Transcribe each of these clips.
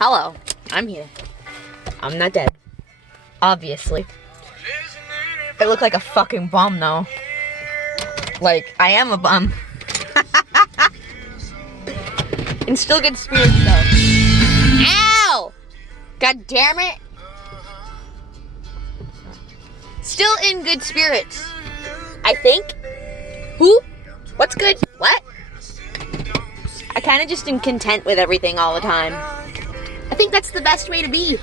Hello, I'm here. I'm not dead. Obviously. I look like a fucking bum, though. Like, I am a bum. In still good spirits, though. Ow! God damn it. Still in good spirits. I think. Who? What's good? What? I kind of just am content with everything all the time. I think that's the best way to be.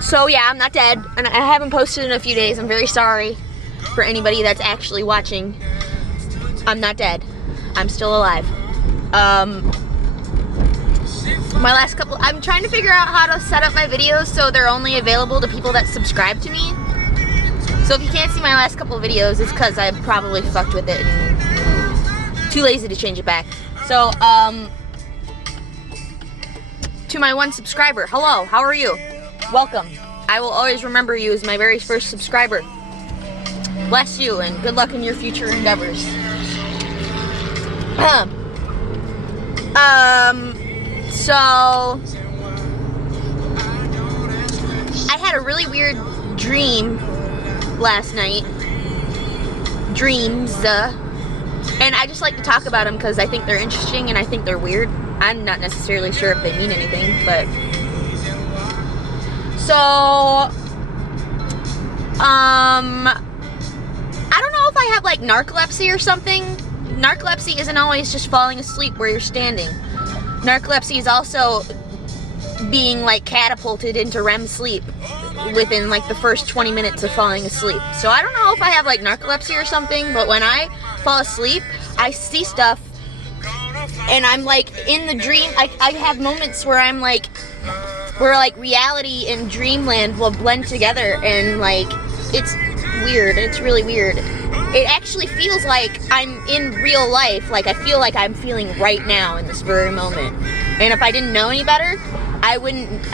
So yeah, I'm not dead, and I haven't posted in a few days. I'm very sorry for anybody that's actually watching. I'm not dead. I'm still alive. My last couple, I'm trying to figure out how to set up my videos so they're only available to people that subscribe to me. So if you can't see my last couple of videos, it's because I probably fucked with it and too lazy to change it back. So, to my one subscriber, hello, how are you? Welcome. I will always remember you as my very first subscriber. Bless you and good luck in your future endeavors. So I had a really weird dream last night. Dreams, and I just like to talk about them because I think they're interesting and I think they're weird. I'm not necessarily sure if they mean anything, but so I don't know if I have like narcolepsy or something. Narcolepsy isn't always just falling asleep where you're standing. Narcolepsy is also being like catapulted into REM sleep within like the first 20 minutes of falling asleep. So I don't know if I have like narcolepsy or something, but when I fall asleep, I see stuff and I'm like in the dream. I have moments where I'm like, where like reality and dreamland will blend together, and like it's weird. It's really weird. It actually feels like I'm in real life. Like I feel like I'm feeling right now in this very moment. And if I didn't know any better, I wouldn't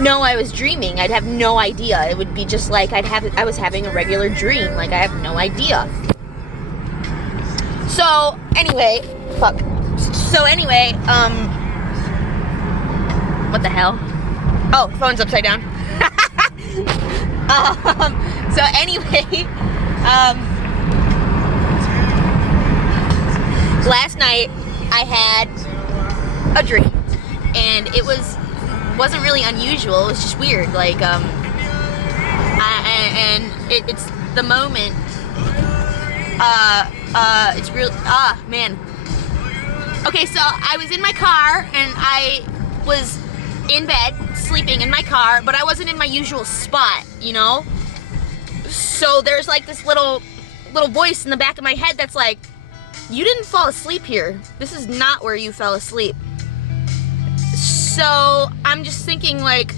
know I was dreaming. I'd have no idea. It would be just like I was having a regular dream. Like I have no idea. So anyway, fuck. So anyway, what the hell? Oh, phone's upside down. So anyway, last night I had a dream, and it wasn't really unusual. It was just weird. Like, it's the moment. It's real. Man. Okay, so I was in my car, and I was in bed, sleeping in my car, but I wasn't in my usual spot, you know? So there's like this little voice in the back of my head that's like, you didn't fall asleep here. This is not where you fell asleep. So I'm just thinking like,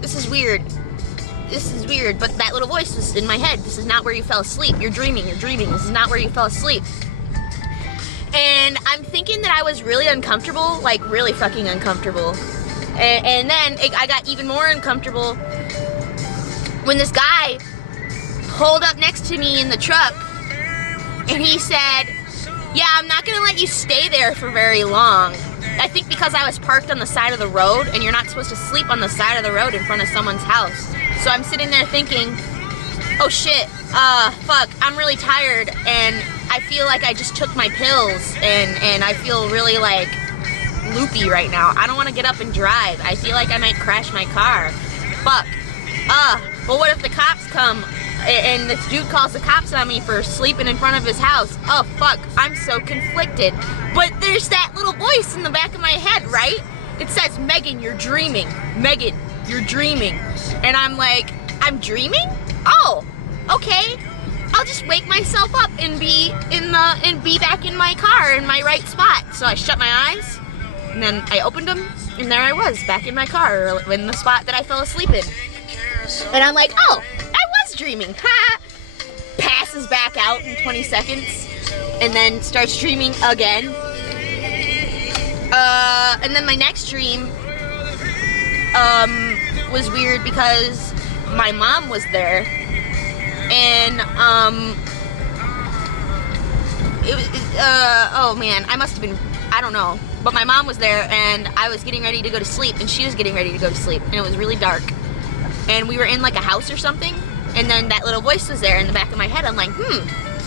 this is weird. This is weird, but that little voice was in my head. This is not where you fell asleep. You're dreaming, you're dreaming. This is not where you fell asleep. And I'm thinking that I was really uncomfortable, like really fucking uncomfortable. And then I got even more uncomfortable when this guy pulled up next to me in the truck, and he said, yeah, I'm not gonna let you stay there for very long. I think because I was parked on the side of the road, and you're not supposed to sleep on the side of the road in front of someone's house. So I'm sitting there thinking, oh shit, fuck, I'm really tired, and I feel like I just took my pills, and I feel really like loopy right now. I don't want to get up and drive. I feel like I might crash my car. Fuck. But what if the cops come and this dude calls the cops on me for sleeping in front of his house? Oh fuck, I'm so conflicted. But there's that little voice in the back of my head, right? It says, Megan, you're dreaming. Megan, you're dreaming. And I'm like, I'm dreaming? Oh, okay. I'll just wake myself up and be back in my car in my right spot. So I shut my eyes, and then I opened them, and there I was, back in my car, in the spot that I fell asleep in. And I'm like, oh, I was dreaming. Ha! Passes back out in 20 seconds, and then starts dreaming again. And then my next dream was weird because my mom was there, and oh man, I must have been, I don't know, but my mom was there, and I was getting ready to go to sleep, and she was getting ready to go to sleep, and it was really dark, and we were in like a house or something, and then that little voice was there in the back of my head. I'm like,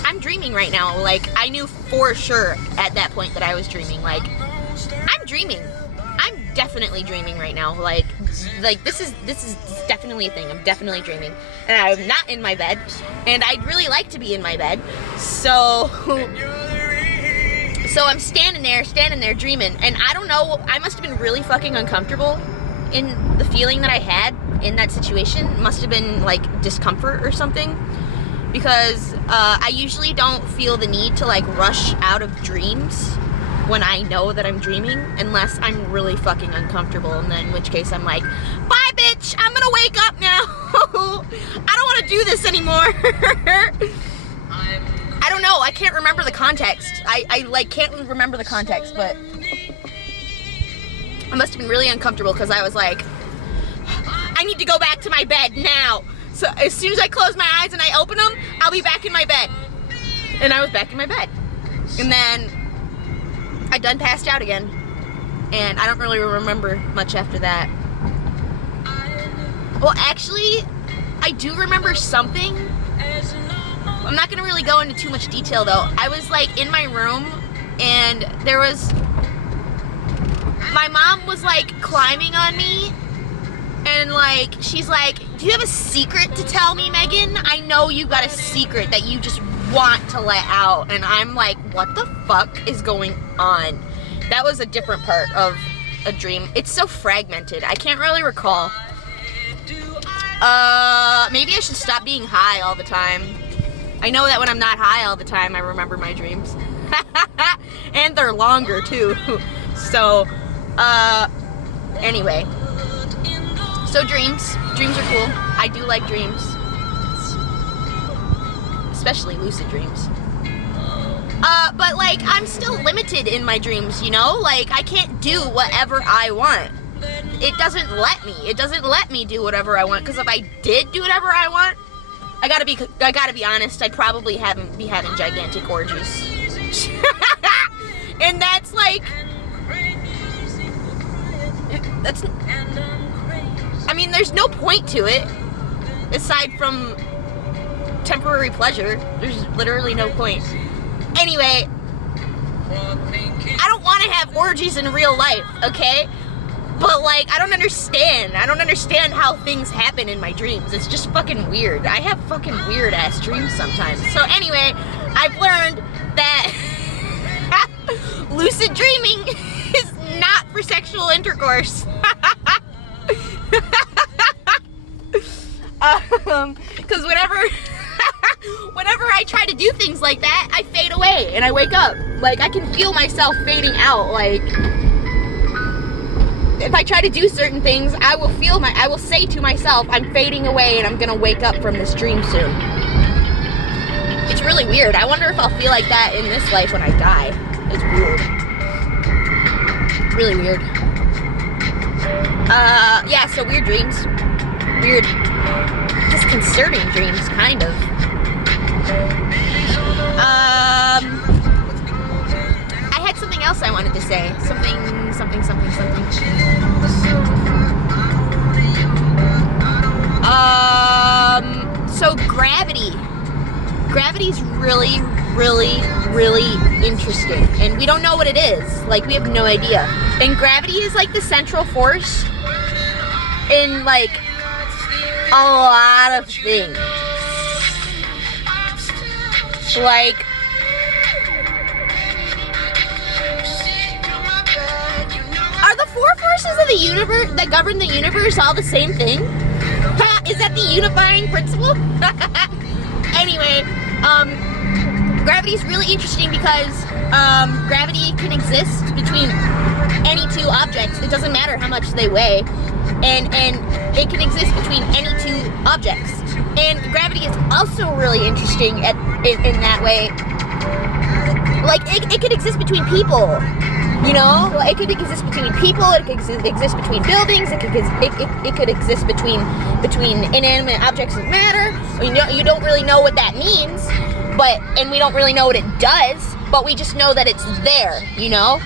I'm dreaming right now. Like, I knew for sure at that point that I was dreaming. Like, I'm dreaming. I'm definitely dreaming right now. Like this is definitely a thing. I'm definitely dreaming, and I'm not in my bed, and I'd really like to be in my bed. So I'm standing there dreaming, and I don't know, I must have been really fucking uncomfortable in the feeling that I had in that situation. Must have been like discomfort or something, because I usually don't feel the need to like rush out of dreams when I know that I'm dreaming, unless I'm really fucking uncomfortable, and then in which case I'm like, bye bitch, I'm gonna wake up now. I don't want to do this anymore. I don't know, I can't remember the context. I like can't remember the context, but I must have been really uncomfortable, because I was like, I need to go back to my bed now. So as soon as I close my eyes and I open them, I'll be back in my bed. And I was back in my bed. And then I done passed out again, and I don't really remember much after that. Well, actually, I do remember something. I'm not gonna really go into too much detail though. I was like in my room, and there was, my mom was like climbing on me, and like, she's like, do you have a secret to tell me, Megan? I know you got a secret that you just want to let out. And I'm like, what the fuck is going on? That was a different part of a dream. It's so fragmented, I can't really recall. Maybe I should stop being high all the time. I know that when I'm not high all the time, I remember my dreams. And they're longer too. So anyway, so dreams are cool. I do like dreams, especially lucid dreams. But like, I'm still limited in my dreams, you know? Like, I can't do whatever I want. It doesn't let me do whatever I want, because if I did do whatever I want, I gotta be honest, I'd probably be having gigantic orgies. And that's like, I mean, there's no point to it, aside from temporary pleasure. There's literally no point. Anyway, I don't want to have orgies in real life, okay? But like, I don't understand how things happen in my dreams. It's just fucking weird. I have fucking weird ass dreams sometimes. So anyway, I've learned that lucid dreaming is not for sexual intercourse. Because whenever I try to do things like that, I fade away and I wake up. Like, I can feel myself fading out. Like, if I try to do certain things, I will say to myself, I'm fading away and I'm gonna wake up from this dream soon. It's really weird. I wonder if I'll feel like that in this life when I die. It's weird. Really weird. Yeah, so weird dreams. Weird, disconcerting dreams, kind of. I had something else I wanted to say. Something. So gravity. Gravity's really, really, really interesting. And we don't know what it is. Like, we have no idea. And gravity is like the central force in like a lot of things. Like, are the four forces of the universe that govern the universe all the same thing? Is that the unifying principle? Anyway, gravity's really interesting because gravity can exist between any two objects. It doesn't matter how much they weigh, and it can exist between any two objects. And gravity is also really interesting in that way, Like, it could exist between people, you know? It could exist between people, it could exist between buildings, it could exist between inanimate objects of matter. You don't really know what that means, and we don't really know what it does, but we just know that it's there, you know?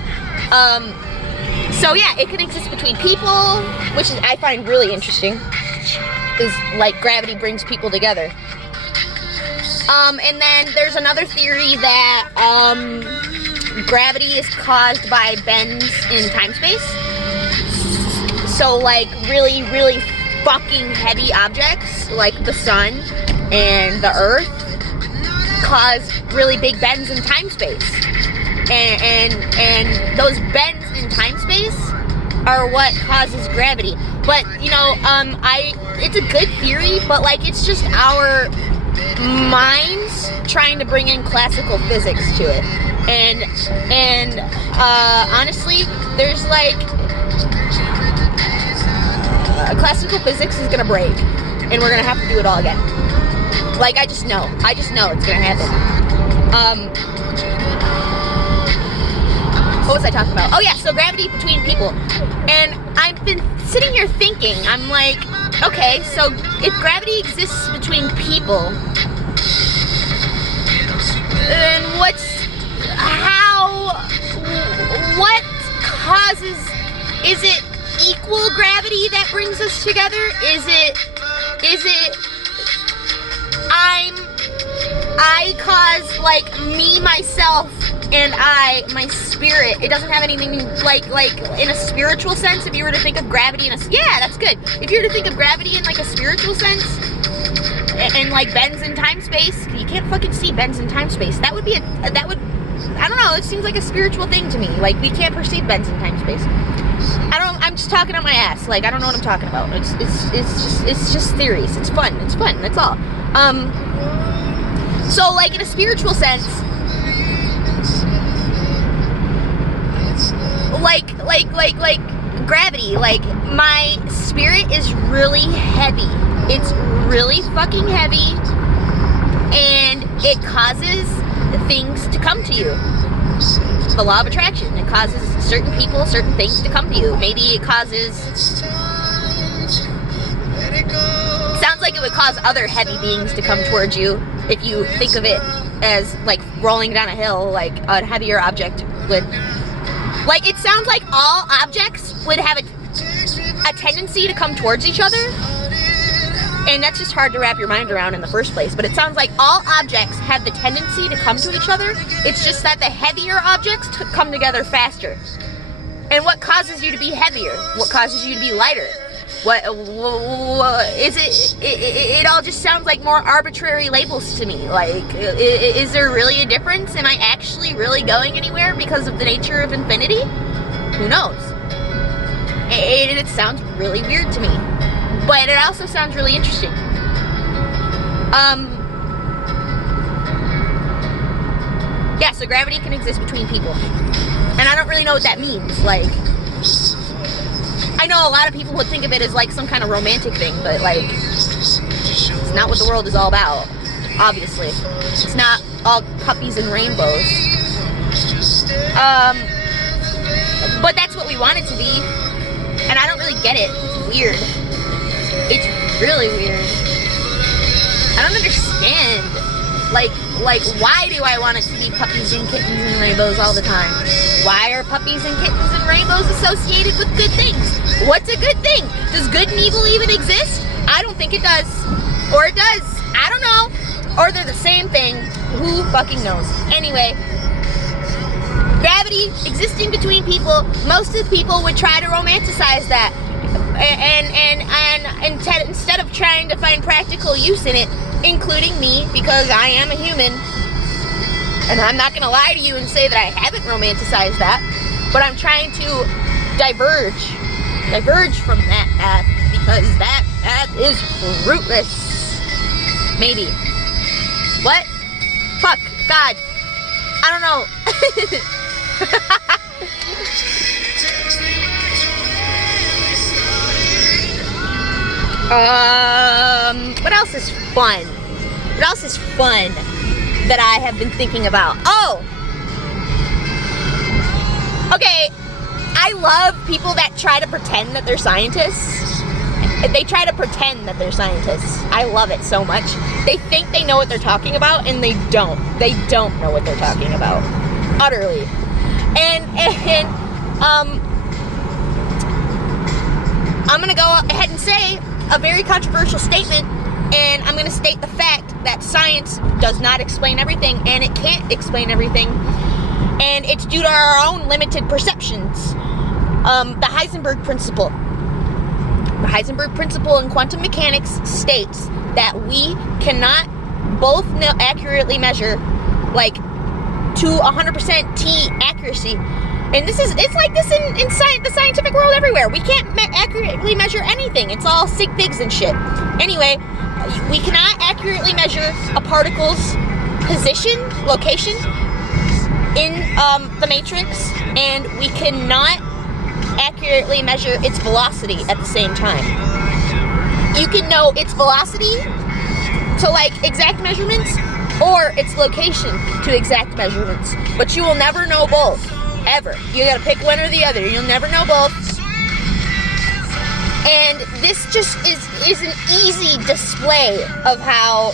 So yeah, it can exist between people, which I find really interesting, is like gravity brings people together. And then there's another theory that gravity is caused by bends in time-space. So like really, really fucking heavy objects like the sun and the earth cause really big bends in time-space. And those bends in time-space are what causes gravity. But, you know, it's a good theory, but like it's just our minds trying to bring in classical physics to it. And honestly, there's like classical physics is gonna break, and we're gonna have to do it all again. Like, I just know it's gonna happen. What was I talking about? Oh yeah, so gravity between people. And I've been sitting here thinking, I'm like, okay, so if gravity exists between people, then what causes, is it equal gravity that brings us together? Is it I cause, like, me, myself, and my spirit. It doesn't have anything like in a spiritual sense. If you were to think of gravity yeah, that's good. If you were to think of gravity in like a spiritual sense, and like bends in time space, you can't fucking see bends in time space. I don't know. It seems like a spiritual thing to me. Like, we can't perceive bends in time space. I'm just talking on my ass. Like, I don't know what I'm talking about. It's just theories. It's fun. That's all. So like in a spiritual sense, like gravity, like my spirit is really heavy. It's really fucking heavy, and it causes things to come to you. The law of attraction. It causes certain people, certain things to come to you. Maybe it causes... Sounds like it would cause other heavy beings to come towards you if you think of it as like rolling down a hill, like a heavier object would. Like, it sounds like all objects would have a tendency to come towards each other. And that's just hard to wrap your mind around in the first place. But it sounds like all objects have the tendency to come to each other. It's just that the heavier objects come together faster. And what causes you to be heavier? What causes you to be lighter? What is it? It all just sounds like more arbitrary labels to me. Like, is there really a difference? Am I actually really going anywhere because of the nature of infinity? Who knows? It sounds really weird to me. But it also sounds really interesting. Yeah, so gravity can exist between people. And I don't really know what that means. Like, I know a lot of people would think of it as like some kind of romantic thing, but like, it's not what the world is all about, obviously. It's not all puppies and rainbows. But that's what we want it to be. And I don't really get it. It's weird. It's really weird. I don't understand. Like, why do I want it to be puppies and kittens and rainbows all the time? Why are puppies and kittens and rainbows associated with good things? What's a good thing? Does good and evil even exist? I don't think it does. Or it does. I don't know. Or they're the same thing. Who fucking knows? Anyway, gravity existing between people, most of the people would try to romanticize that. And instead of trying to find practical use in it, including me, because I am a human, and I'm not going to lie to you and say that I haven't romanticized that, but I'm trying to diverge from that path, because that path is fruitless. Maybe. What? Fuck. God. I don't know. What else is fun? What else is fun that I have been thinking about? Oh! Okay, I love people that try to pretend that they're scientists. They try to pretend that they're scientists. I love it so much. They think they know what they're talking about, and they don't. They don't know what they're talking about. Utterly. And I'm going to go ahead and say a very controversial statement, and I'm going to state the fact that science does not explain everything, and it can't explain everything, and it's due to our own limited perceptions. The Heisenberg principle. The Heisenberg principle in quantum mechanics states that we cannot both accurately measure, like, to 100% T accuracy. And it's like this in the scientific world everywhere. We can't accurately measure anything. It's all sig figs and shit. Anyway, we cannot accurately measure a particle's position, location in the matrix, and we cannot accurately measure its velocity at the same time. You can know its velocity to, like, exact measurements, or its location to exact measurements, but you will never know both. Ever. You gotta pick one or the other. You'll never know both. And this just is an easy display of how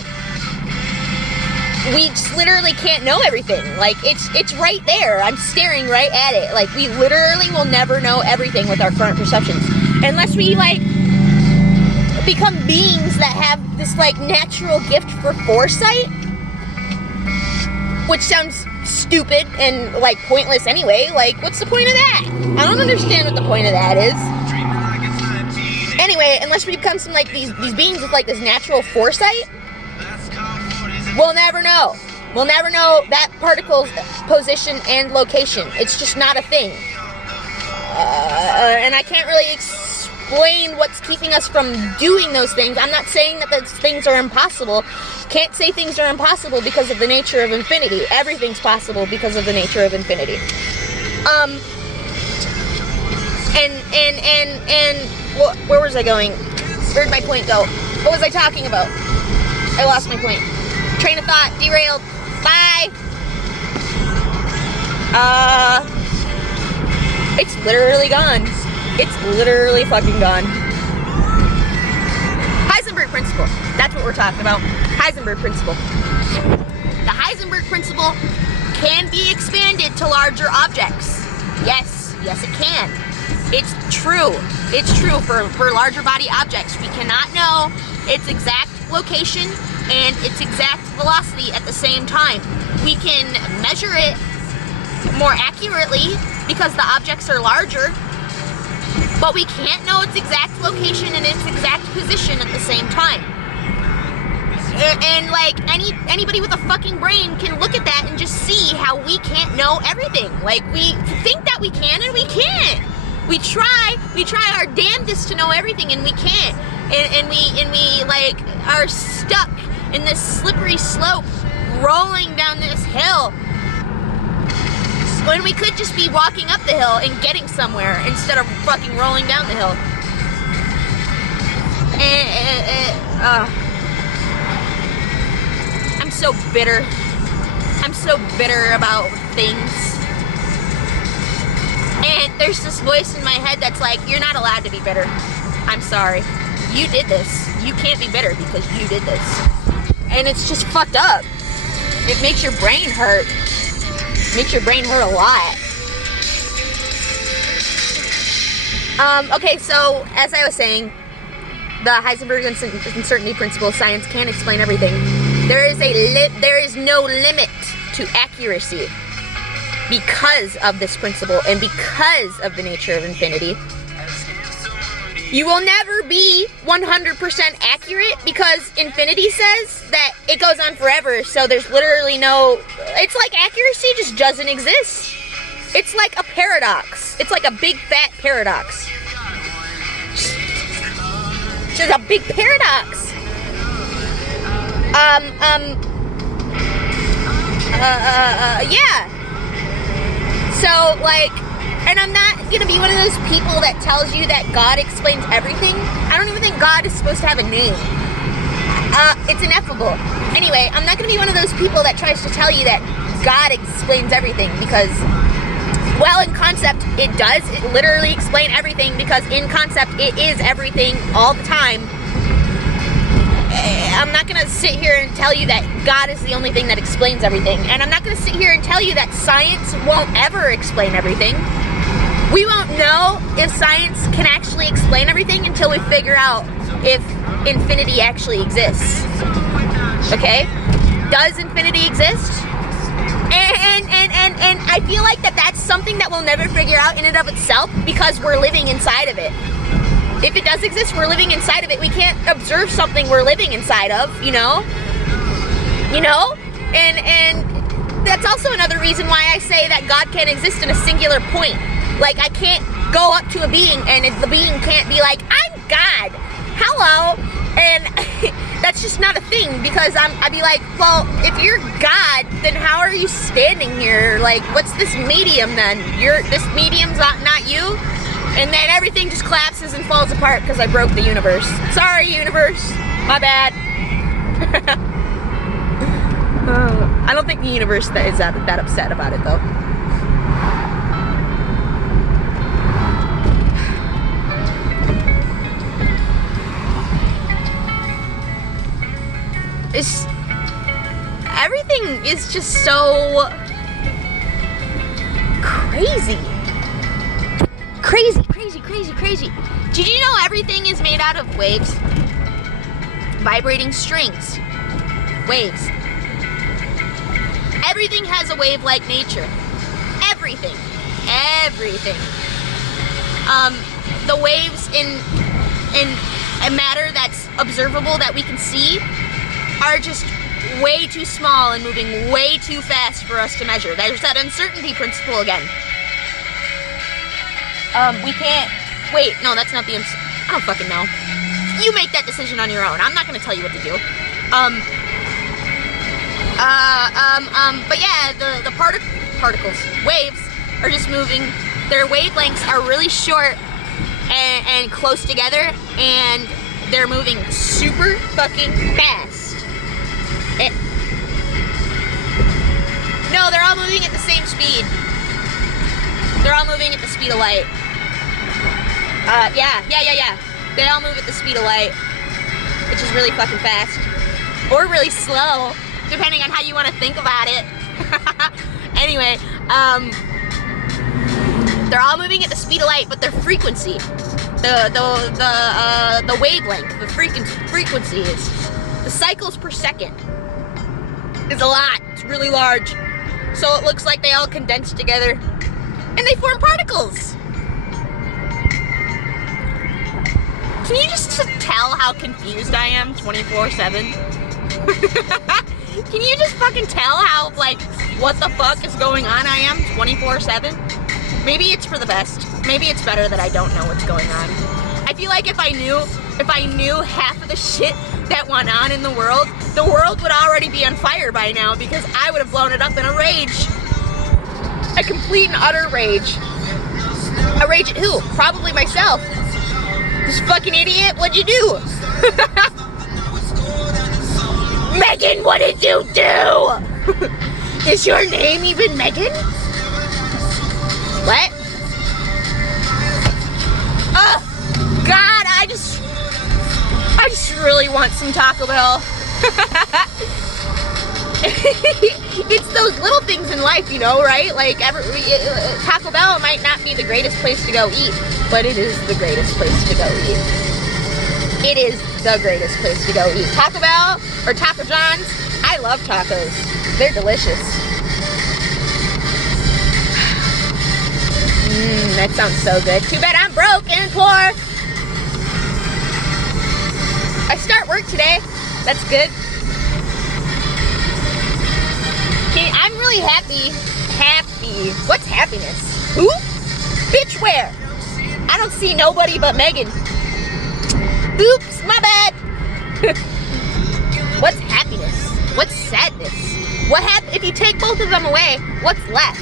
we just literally can't know everything. Like, it's right there. I'm staring right at it. Like, we literally will never know everything with our current perceptions. Unless we, like, become beings that have this, like, natural gift for foresight. Which sounds stupid and, like, pointless anyway. Like, what's the point of that? I don't understand what the point of that is. Anyway, unless we become some, like, these beings with, like, this natural foresight, we'll never know. We'll never know that particle's position and location. It's just not a thing. And I can't really explain what's keeping us from doing those things. I'm not saying that those things are impossible. Can't say things are impossible because of the nature of infinity. Everything's possible because of the nature of infinity. Where was I going? Where'd my point go? What was I talking about? I lost my point. Train of thought derailed. Bye. It's literally gone. It's literally fucking gone. Heisenberg principle. That's what we're talking about. Heisenberg principle. The Heisenberg principle can be expanded to larger objects. Yes, it can. It's true. It's true for larger body objects. We cannot know its exact location and its exact velocity at the same time. We can measure it more accurately because the objects are larger, but we can't know its exact location and its exact position at the same time. And like, anybody with a fucking brain can look at that and just see how we can't know everything. Like, we think that we can and we can't. We try our damnedest to know everything and we can't. And we like are stuck in this slippery slope rolling down this hill when we could just be walking up the hill and getting somewhere instead of fucking rolling down the hill. I'm so bitter. I'm so bitter about things. And there's this voice in my head that's like, you're not allowed to be bitter. I'm sorry. You did this. You can't be bitter because you did this. And it's just fucked up. It makes your brain hurt. It makes your brain hurt a lot. Okay, so as I was saying, the Heisenberg uncertainty principle, science can't explain everything. There is no limit to accuracy because of this principle and because of the nature of infinity. You will never be 100% accurate because infinity says that it goes on forever, so there's literally no... It's like accuracy just doesn't exist. It's like a paradox. It's like a big fat paradox. It's just a big paradox. Yeah. So, like... And I'm not going to be one of those people that tells you that God explains everything. I don't even think God is supposed to have a name. It's ineffable. Anyway, I'm not going to be one of those people that tries to tell you that God explains everything, because Well, in concept, it does. It literally explain everything, because in concept, it is everything all the time. I'm not going to sit here and tell you that God is the only thing that explains everything. And I'm not going to sit here and tell you that science won't ever explain everything. We won't know if science can actually explain everything until we figure out if infinity actually exists. Okay? Does infinity exist? And I feel like that's something that we'll never figure out in and of itself, because we're living inside of it. If it does exist, we're living inside of it. We can't observe something we're living inside of, you know? You know? And that's also another reason why I say that God can't exist in a singular point. Like, I can't go up to a being and the being can't be like, I'm God. Hello. And that's just not a thing, because I'd be like, well, if you're God, then how are you standing here? Like, what's this medium then? This medium's not you? And then everything just collapses and falls apart because I broke the universe. Sorry, universe. My bad. I don't think the universe is that upset about it, though. Everything is just so crazy. Crazy. Did you know everything is made out of waves? Vibrating strings. Waves. Everything has a wave-like nature. Everything. The waves in a matter that's observable, that we can see, are just way too small and moving way too fast for us to measure. There's that uncertainty principle again. We can't... Wait, no, that's not the... I don't fucking know. You make that decision on your own. I'm not gonna tell you what to do. But yeah, the particles, waves, are just moving. Their wavelengths are really short and close together, and they're moving super fucking fast. No, they're all moving at the same speed. They're all moving at the speed of light. Yeah. They all move at the speed of light, which is really fucking fast. Or really slow, depending on how you want to think about it. Anyway, they're all moving at the speed of light, but their frequency, the wavelength, the frequency is, the cycles per second is a lot. It's really large. So it looks like they all condense together and they form particles. Can you just tell how confused I am 24/7? Can you just fucking tell how, like, what the fuck is going on I am 24/7? Maybe it's for the best. Maybe it's better that I don't know what's going on. I feel like if I knew half of the shit that went on in the world would already be on fire by now, because I would have blown it up in a rage. A complete and utter rage. A rage at who? Probably myself. This fucking idiot, what'd you do? Megan, what did you do? Is your name even Megan? What? Oh, God, I just really want some Taco Bell. It's those little things in life, you know, right? Like, Taco Bell might not be the greatest place to go eat, but it is the greatest place to go eat. It is the greatest place to go eat. Taco Bell or Taco John's, I love tacos. They're delicious. That sounds so good. Too bad I'm broke and poor. I start work today. That's good. I'm really happy. Happy. What's happiness? Who? Bitch, where? I don't see nobody but Megan. Oops, my bad. What's happiness? What's sadness? What happens if you take both of them away? What's left?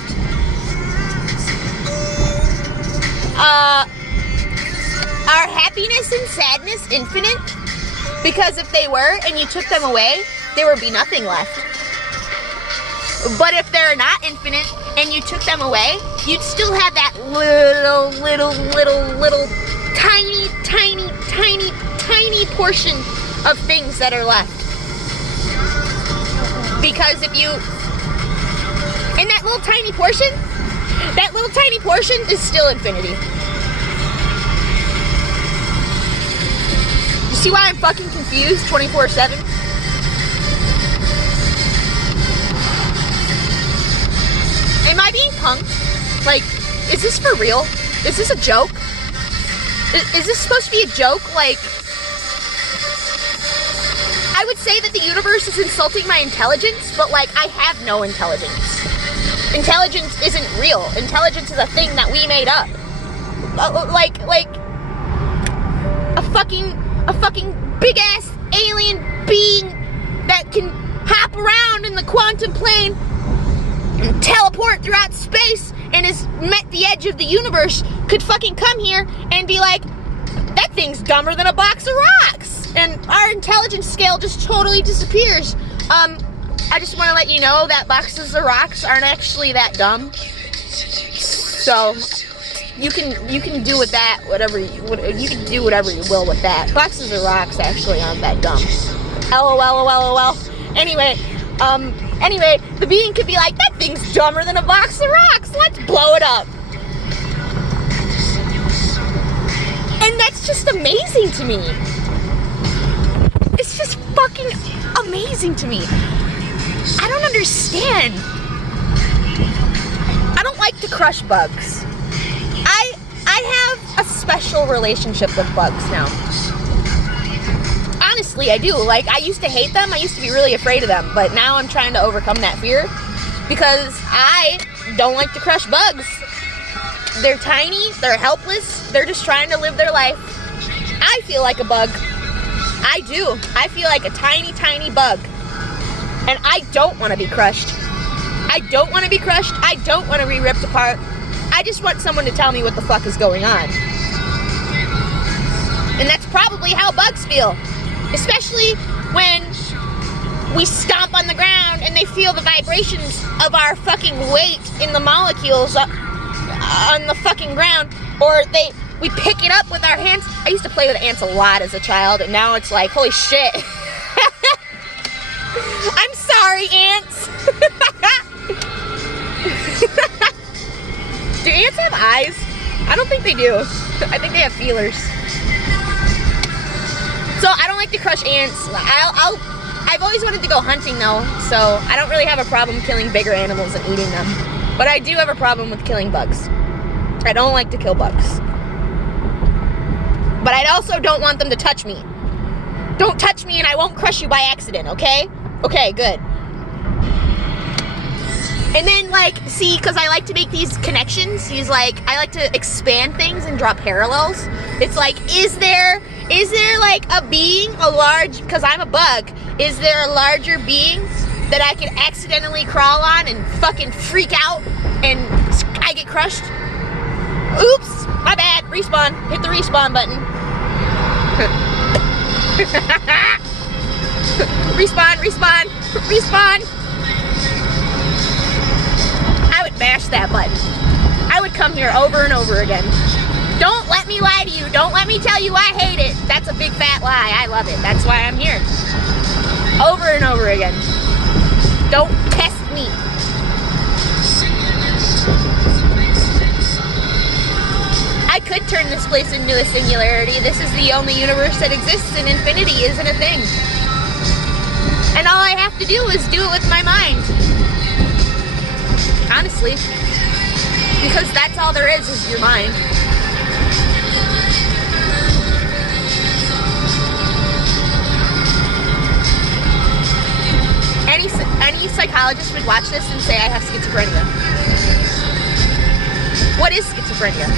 Are happiness and sadness infinite? Because if they were and you took them away, there would be nothing left. But if they're not infinite and you took them away, you'd still have that little, tiny portion of things that are left. Because if you, and that little tiny portion is still infinity. You see why I'm fucking confused 24/7? Am I being punked? Like, is this for real? Is this a joke? Is this supposed to be a joke? Like, I would say that the universe is insulting my intelligence, but like, I have no intelligence. Intelligence isn't real. Intelligence is a thing that we made up. Like a fucking big ass alien being that can hop around in the quantum plane and teleport throughout space and is met the edge of the universe could fucking come here and be like, that thing's dumber than a box of rocks, and our intelligence scale just totally disappears. I just want to let you know that boxes of rocks aren't actually that dumb. So you can do with that you can do whatever you will with that. Boxes of rocks actually aren't that dumb. LOL. Anyway, the being could be like, that thing's dumber than a box of rocks. Let's blow it up. And that's just amazing to me. It's just fucking amazing to me. I don't understand. I don't like to crush bugs. I have a special relationship with bugs now. Honestly, I do. Like, I used to hate them. I used to be really afraid of them. But now I'm trying to overcome that fear because I don't like to crush bugs. They're tiny. They're helpless. They're just trying to live their life. I feel like a bug. I do. I feel like a tiny, tiny bug. And I don't want to be crushed. I don't want to be crushed. I don't want to be ripped apart. I just want someone to tell me what the fuck is going on. And that's probably how bugs feel. Especially when we stomp on the ground and they feel the vibrations of our fucking weight in the molecules on the fucking ground. Or we pick it up with our hands. I used to play with ants a lot as a child, and now it's like, holy shit. I'm sorry, ants. Do ants have eyes? I don't think they do. I think they have feelers. So I don't like to crush ants. I've always wanted to go hunting though, so I don't really have a problem killing bigger animals and eating them. But I do have a problem with killing bugs. I don't like to kill bugs. But I also don't want them to touch me. Don't touch me and I won't crush you by accident, okay? Okay, good. And then, like, see, because I like to make these connections, I like to expand things and draw parallels. It's like, is there like a being, because I'm a bug, is there a larger being that I could accidentally crawl on and fucking freak out and I get crushed? Oops, my bad, respawn, hit the respawn button. Respawn. I would mash that button. I would come here over and over again. Don't let me lie to you. Don't let me tell you I hate it. That's a big fat lie. I love it. That's why I'm here. Over and over again. Don't test me. I could turn this place into a singularity. This is the only universe that exists and infinity isn't a thing. And all I have to do is do it with my mind. Honestly. Because that's all there is your mind. Any psychologist would watch this and say I have schizophrenia. What is schizophrenia?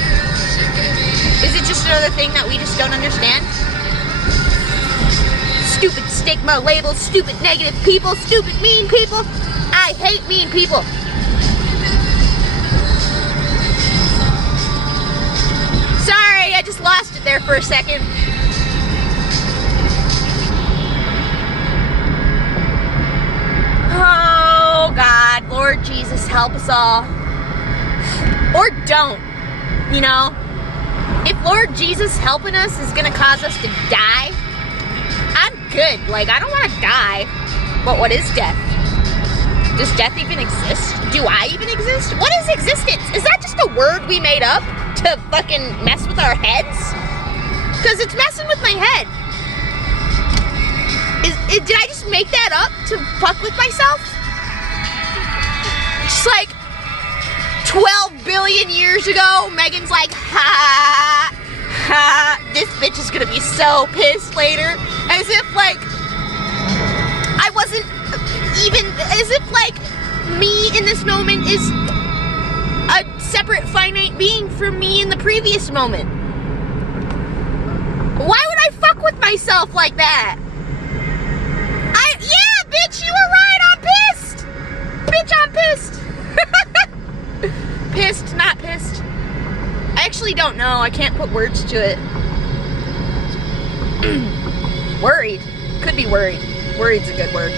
Is it just another thing that we just don't understand? Stupid stigma, labels, stupid negative people, stupid mean people. I hate mean people. Sorry, I just lost it there for a second. Oh God, Lord. Lord Jesus, help us all. Or don't, you know? If Lord Jesus helping us is gonna cause us to die, I'm good. Like, I don't want to die. But what is death? Does death even exist? Do I even exist? What is existence? Is that just a word we made up to fucking mess with our heads? Because it's messing with my head. Did I just make that up to fuck with myself? Just like 12 billion years ago, Megan's like, ha, ha, this bitch is gonna be so pissed later. As if like, I wasn't even, as if like, me in this moment is a separate finite being from me in the previous moment. Why would I fuck with myself like that? Yeah, bitch, you were right, I'm pissed! Bitch, I'm pissed! Pissed, not pissed. I actually don't know, I can't put words to it. Worried. Could be worried. Worried's a good word.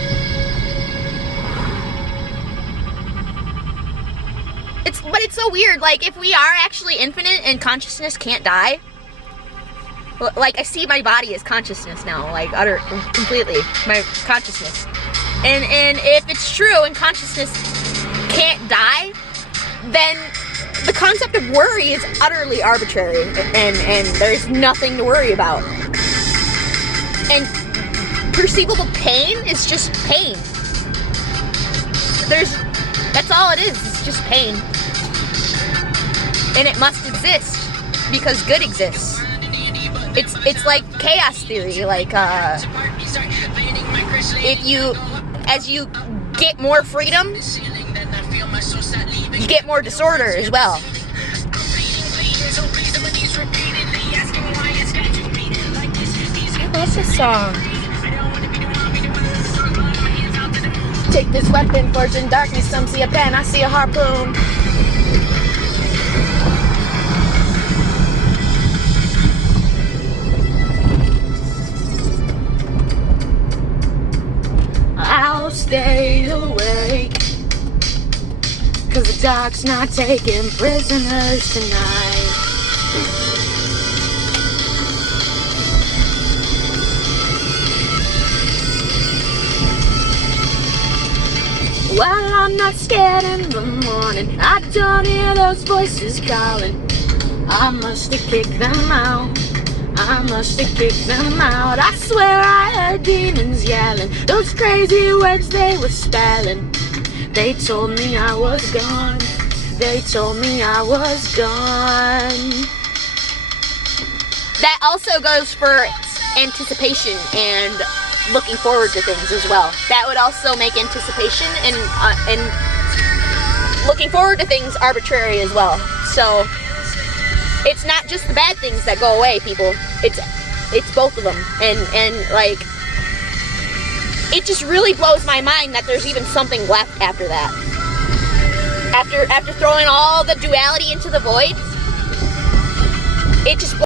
But it's so weird, like, if we are actually infinite and consciousness can't die, like, I see my body as consciousness now, like, completely, my consciousness. And if it's true and consciousness can't die, then the concept of worry is utterly arbitrary, and there's nothing to worry about. And perceivable pain is just pain. That's all it is, it's just pain. And it must exist, because good exists. It's like chaos theory, like, as you get more freedom, you get more disorder as well. I love this song. Take this weapon, forged in darkness. Some see a pen, I see a harpoon. I'll stay awake, 'cause the dark's not taking prisoners tonight. Well, I'm not scared in the morning. I don't hear those voices calling. I must have kicked them out. I must have kicked them out. I swear I heard demons yelling those crazy words they were spelling. They told me I was gone. They told me I was gone. That also goes for anticipation and looking forward to things as well. That would also make anticipation and looking forward to things arbitrary as well. So it's not just the bad things that go away, people. It's both of them. And like, it just really blows my mind that there's even something left after that. After throwing all the duality into the void, it just